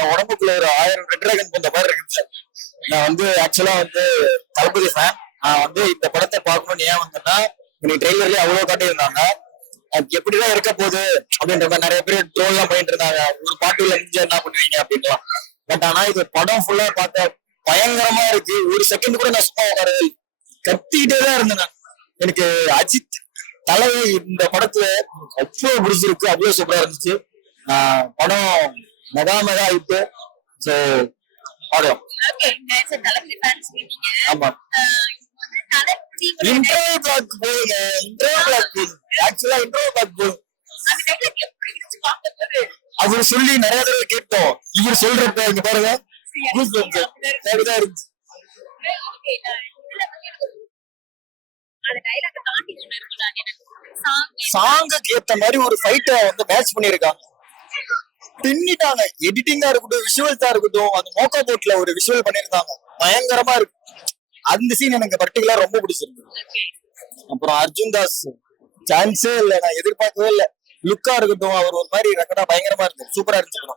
என் உடம்புக்குள்ள ஒரு 1000 red dragon போன்ற மாதிரி இருக்கு. நான் வந்து ஆக்சுவலா வந்து தளபதி ஃபேன். நான் வந்து இந்த படத்தை பார்க்கணும்னு ஏன் வந்தேன்னா, இன்னைக்கு ட்ரெய்லர்லயே அவ்வளவு காட்டியிருந்தாங்க. அது எப்படிதான் இருக்க போகுது அப்படின்ற மாதிரி நிறைய பேர் ட்ரோல் எல்லாம் பண்ணிட்டு இருந்தாங்க. ஒரு பாட்டுல முடிஞ்சா என்ன பண்ணுவீங்க அப்படின்லாம். பட் ஆனா இது படம் ஃபுல்லா பார்த்த பயங்கரமா இருக்கு. ஒரு செகண்ட் கூட நான் சும்மா உட்கார கத்திக்கிட்டே தான் இருந்தேன் நான். எனக்கு அஜித் தலைவர் இந்த படத்துல அவ்வளவு பிடிச்சிருக்கு, அவ்வளவு சூப்பரா இருந்துச்சு. படம் மெகா ஆயிட்டு. சோ பாக்கலாம். ஆமா, இன்டர்வியூ பிளாக் போகுங்க. இன்டர்வியூ பிளாக் போகுது. ஆக்சுவலா இன்டர்வியூ பிளாக் போகுது. அவர் சொல்லி நிறைய தடவை கேட்டோம். இவர் சொல்றப்ப இங்க பாருங்க அப்படிதான் இருந்துச்சு. சாங்குக்கு ஏத்த மாதிரி ஒரு ஃபைட்டை வந்து மேட்ச் பண்ணிருக்காங்க, பின்னிட்டாங்க. எடிட்டிங்கா இருக்கட்டும், விஷுவல்ஸா இருக்கட்டும், அந்த மோக்கா போட்ல ஒரு விஷுவல் பண்ணிருந்தாங்க, பயங்கரமா இருக்கு. அந்த சீன் எனக்கு பர்டிகுலரா ரொம்ப பிடிச்சிருக்கு. அப்புறம் அர்ஜுன் தாஸ் சான்ஸே இல்ல, நான் எதிர்பார்க்கவே இல்ல. லுக்கா இருக்கட்டும், அவர் ஒரு மாதிரி ரெக்கடா பயங்கரமா இருக்கு, சூப்பரா இருந்துச்சு.